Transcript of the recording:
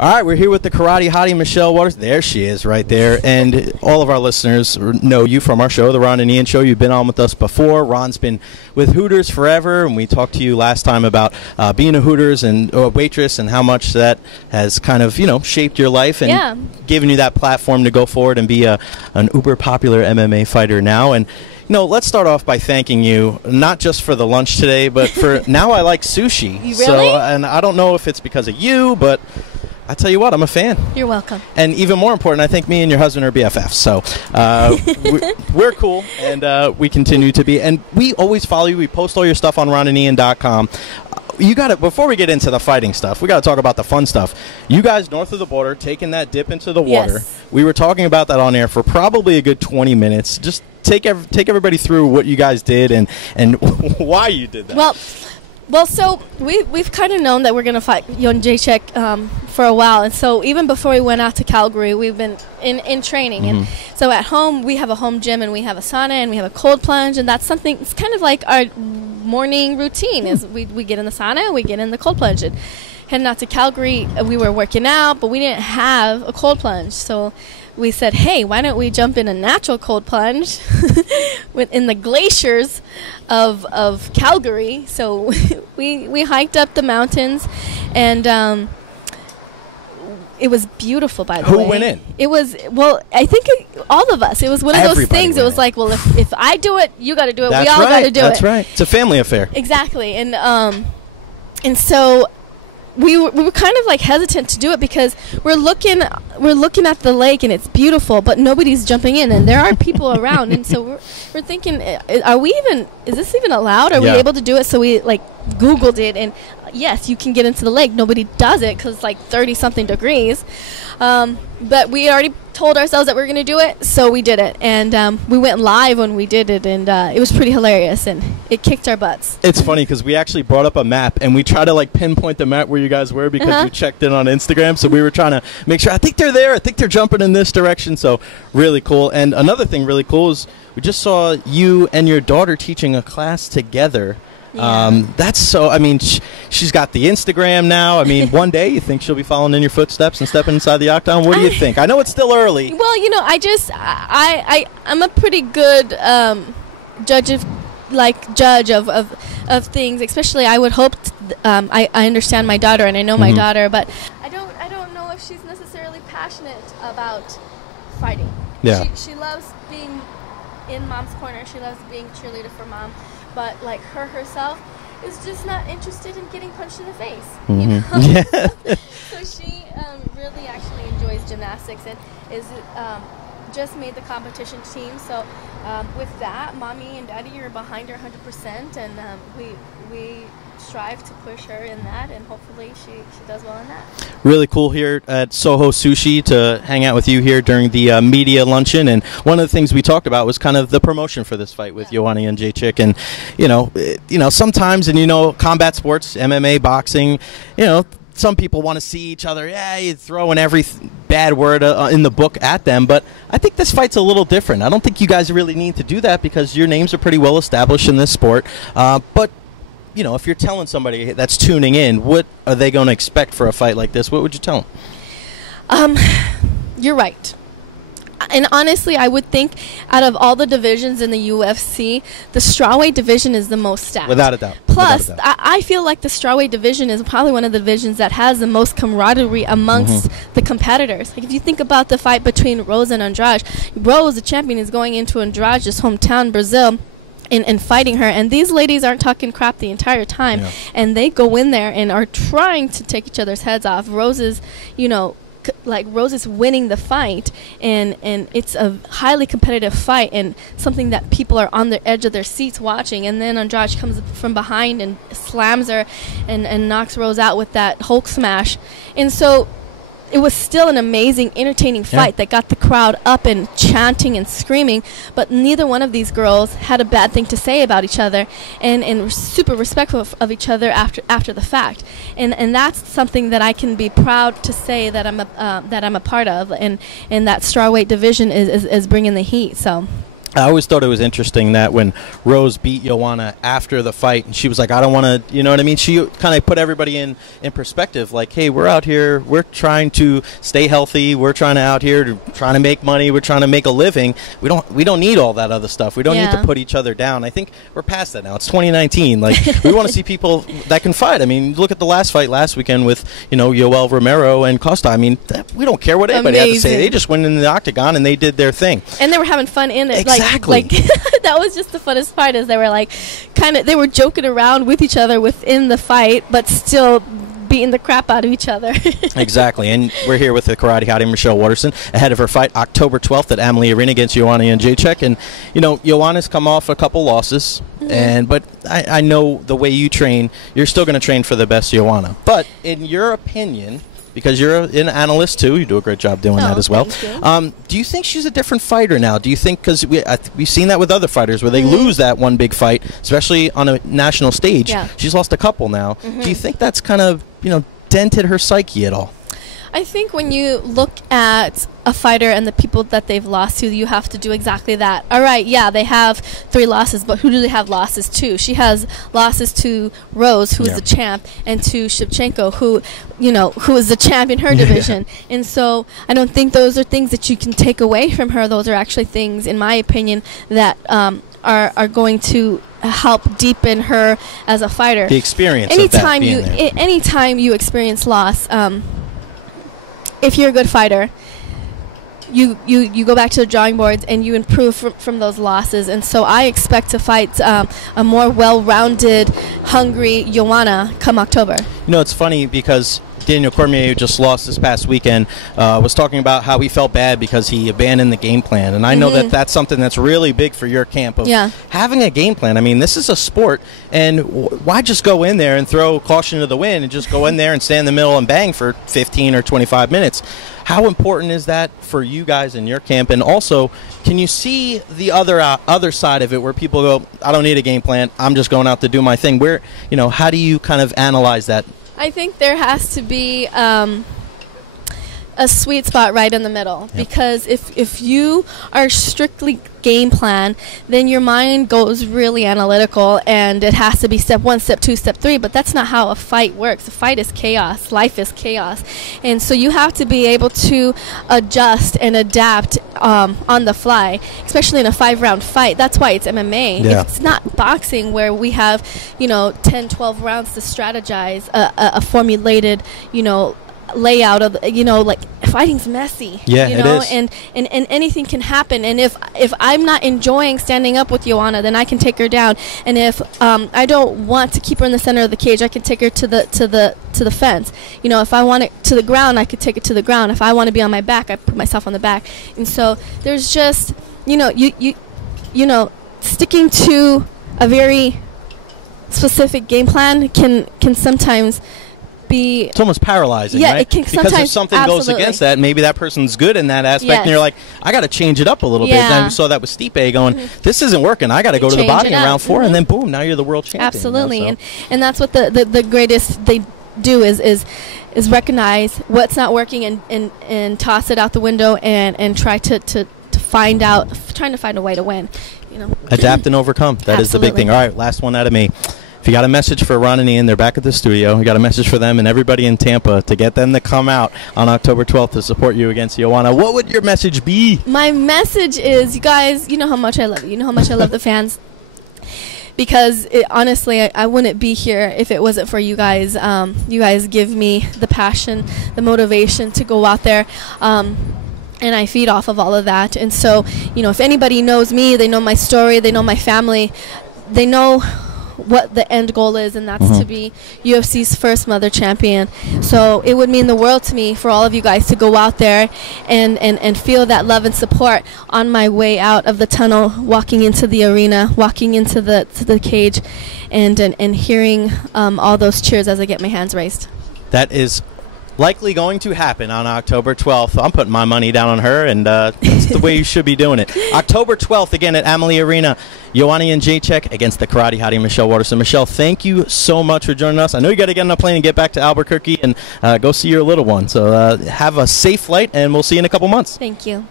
All right, we're here with the karate hottie, Michelle Waterson. There she is right there. And all of our listeners know you from our show, The Ron and Ian Show. You've been on with us before. Ron's been with Hooters forever, and we talked to you last time about being a Hooters and a waitress and how much that has kind of, shaped your life and given you that platform to go forward and be an uber popular MMA fighter now. And let's start off by thanking you, not just for the lunch today, but for now I like sushi. Really? So, and I don't know if it's because of you, but I tell you what, I'm a fan. You're welcome. And even more important, I think me and your husband are BFFs. So we're cool, and we continue to be. And we always follow you. We post all your stuff on ronandian.com. You got to, before we get into the fighting stuff, we got to talk about the fun stuff. You guys north of the border, taking that dip into the water. Yes. We were talking about that on air for probably a good 20 minutes. Just take everybody through what you guys did and why you did that. Well, so we've kind of known that we're going to fight Yon Jacek for a while. And so even before we went out to Calgary, we've been in training. Mm-hmm. And so at home, we have a home gym and we have a sauna and we have a cold plunge. And that's something, it's kind of like our morning routine is we get in the sauna and we get in the cold plunge. And heading out to Calgary, we were working out, but we didn't have a cold plunge. So we said, hey, why don't we jump in a natural cold plunge in the glaciers of Calgary? So we hiked up the mountains, and it was beautiful, by the way. Who went in? It was, I think all of us. It was one of those things. It was like, well, if I do it, you got to do it. We all got to do it. That's right. It's a family affair. Exactly. And so we were kind of like hesitant to do it because we're looking at the lake and it's beautiful, but nobody's jumping in and there are people around, and so we're thinking, is this even allowed? Are we able to do it? So we Googled it, and yes, you can get into the lake. Nobody does it because it's like 30 something degrees, but we already told ourselves that we were going to do it, so we did it, and we went live when we did it, and it was pretty hilarious, and it kicked our butts. It's funny because we actually brought up a map and we tried to pinpoint the map where you guys were because you checked in on Instagram, so we were trying to make sure. I think they're there. I think they're jumping in this direction. So really cool. And another thing really cool is we just saw you and your daughter teaching a class together. Yeah. That's so. I mean, she's got the Instagram now. I mean, one day you think she'll be following in your footsteps and stepping inside the octagon. What do you think? I know it's still early. Well, I'm a pretty good judge of things. Especially, I would hope. I understand my daughter and I know my daughter, but I don't know if she's necessarily passionate about fighting. Yeah. She loves being in mom's corner. She loves being cheerleader for mom. But her herself is just not interested in getting punched in the face. Mm-hmm. Yeah. So she really actually enjoys gymnastics and is just made the competition team. So with that, mommy and daddy are behind her 100%, and we strive to push her in that, and hopefully she does well in that. Really cool here at Soho Sushi to hang out with you here during the media luncheon, and one of the things we talked about was kind of the promotion for this fight with Ioane and Jacek, and sometimes in combat sports, MMA, boxing, some people want to see each other. Yeah, you're throwing every bad word in the book at them, but I think this fight's a little different. I don't think you guys really need to do that because your names are pretty well established in this sport, but if you're telling somebody that's tuning in, what are they going to expect for a fight like this? What would you tell them? You're right. And honestly, I would think out of all the divisions in the UFC, the strawweight division is the most stacked. Without a doubt. Plus, I feel like the strawweight division is probably one of the divisions that has the most camaraderie amongst the competitors. Like if you think about the fight between Rose and Andrade, Rose, the champion, is going into Andrade's hometown, Brazil, and fighting her, and these ladies aren't talking crap the entire time, and they go in there and are trying to take each other's heads off. Rose is, Rose is winning the fight, and it's a highly competitive fight and something that people are on the edge of their seats watching, and then Andrade comes from behind and slams her and knocks Rose out with that Hulk smash. And so it was still an amazing, entertaining fight that got the crowd up and chanting and screaming, but neither one of these girls had a bad thing to say about each other, and were super respectful of each other after the fact, and that's something that I can be proud to say that I'm a part of, and that strawweight division is bringing the heat. So I always thought it was interesting that when Rose beat Joanna after the fight, and she was like, I don't want to, you know what I mean? She kind of put everybody in perspective, like, hey, we're out here, we're trying to stay healthy, we're trying to out here to trying to make money, we're trying to make a living. We don't need all that other stuff. We don't need to put each other down. I think we're past that now. It's 2019. Like, we want to see people that can fight. I mean, look at the last fight last weekend with, Yoel Romero and Costa. I mean, we don't care what anybody had to say. They just went in the octagon and they did their thing. And they were having fun in it. Exactly. Like that was just the funnest part, is they were like they were joking around with each other within the fight, but still beating the crap out of each other. Exactly. And we're here with the Karate Hottie, Michelle Waterson, ahead of her fight October 12th at Amalie Arena against Joanna Jędrzejczyk. And Joanna's come off a couple losses, but I know the way you train, you're still going to train for the best Joanna. But in your opinion, because you're an analyst too, you do a great job doing that as well. Do you think she's a different fighter now? Do you think, because we've seen that with other fighters where they lose that one big fight, especially on a national stage. She's lost a couple now. Do you think that's kind of dented her psyche at all? I think when you look at a fighter and the people that they've lost to, you have to do exactly that. All right, yeah, they have 3 losses, but who do they have losses to? She has losses to Rose, who is the champ, and to Shevchenko, who is the champ in her division. And so I don't think those are things that you can take away from her. Those are actually things, in my opinion, that are going to help deepen her as a fighter. The experience anytime of that being there. Anytime you experience loss, if you're a good fighter, you go back to the drawing boards and you improve from those losses. And so I expect to fight a more well-rounded, hungry Joanna come October. It's funny because Daniel Cormier, who just lost this past weekend, was talking about how he felt bad because he abandoned the game plan. And I know that that's something that's really big for your camp, of having a game plan. I mean, this is a sport, and why just go in there and throw caution to the wind and just go in there and stand in the middle and bang for 15 or 25 minutes? How important is that for you guys in your camp? And also, can you see the other side of it where people go, I don't need a game plan, I'm just going out to do my thing? Where, how do you kind of analyze that? I think there has to be a sweet spot right in the middle, because if you are strictly game plan, then your mind goes really analytical, and it has to be step 1, step 2, step 3, but that's not how a fight works. A fight is chaos. Life is chaos. And so you have to be able to adjust and adapt on the fly, especially in a 5-round fight. That's why it's MMA. It's not boxing where we have 10, 12 rounds to strategize a formulated layout of like fighting's messy, it is. and anything can happen. And if I'm not enjoying standing up with Joanna, then I can take her down. And if I don't want to keep her in the center of the cage, I can take her to the fence. If I want it to the ground, I could take it to the ground. If I want to be on my back, I put myself on the back. And so there's just sticking to a very specific game plan can sometimes be, it's almost paralyzing, right? It can because sometimes, if something goes against that, maybe that person's good in that aspect, and you're like, I got to change it up a little bit. And we saw that with Stipe going, this isn't working, I got to go to the body in round 4, and then boom, now you're the world champion. Absolutely. And that's what the greatest they do is recognize what's not working and toss it out the window and try to find a way to win. Adapt and overcome. That is the big thing. All right, last one out of me. If you got a message for Ron and Ian, they're back at the studio. We got a message for them and everybody in Tampa to get them to come out on October 12th to support you against Joanna. What would your message be? My message is, you guys, you know how much I love you. You know how much I love the fans. Because honestly, I wouldn't be here if it wasn't for you guys. You guys give me the passion, the motivation to go out there. And I feed off of all of that. And so, if anybody knows me, they know my story, they know my family, they know what the end goal is, and that's to be UFC's first mother champion. So it would mean the world to me for all of you guys to go out there and feel that love and support on my way out of the tunnel, walking into the arena, walking into the cage, and hearing all those cheers as I get my hands raised. That is likely going to happen on October 12th. I'm putting my money down on her, and that's the way you should be doing it. October 12th, again, at Amalie Arena, Joanna Jędrzejczyk against the Karate Hottie, Michelle Waterson. Michelle, thank you so much for joining us. I know you got to get on a plane and get back to Albuquerque and go see your little one. So have a safe flight, and we'll see you in a couple months. Thank you.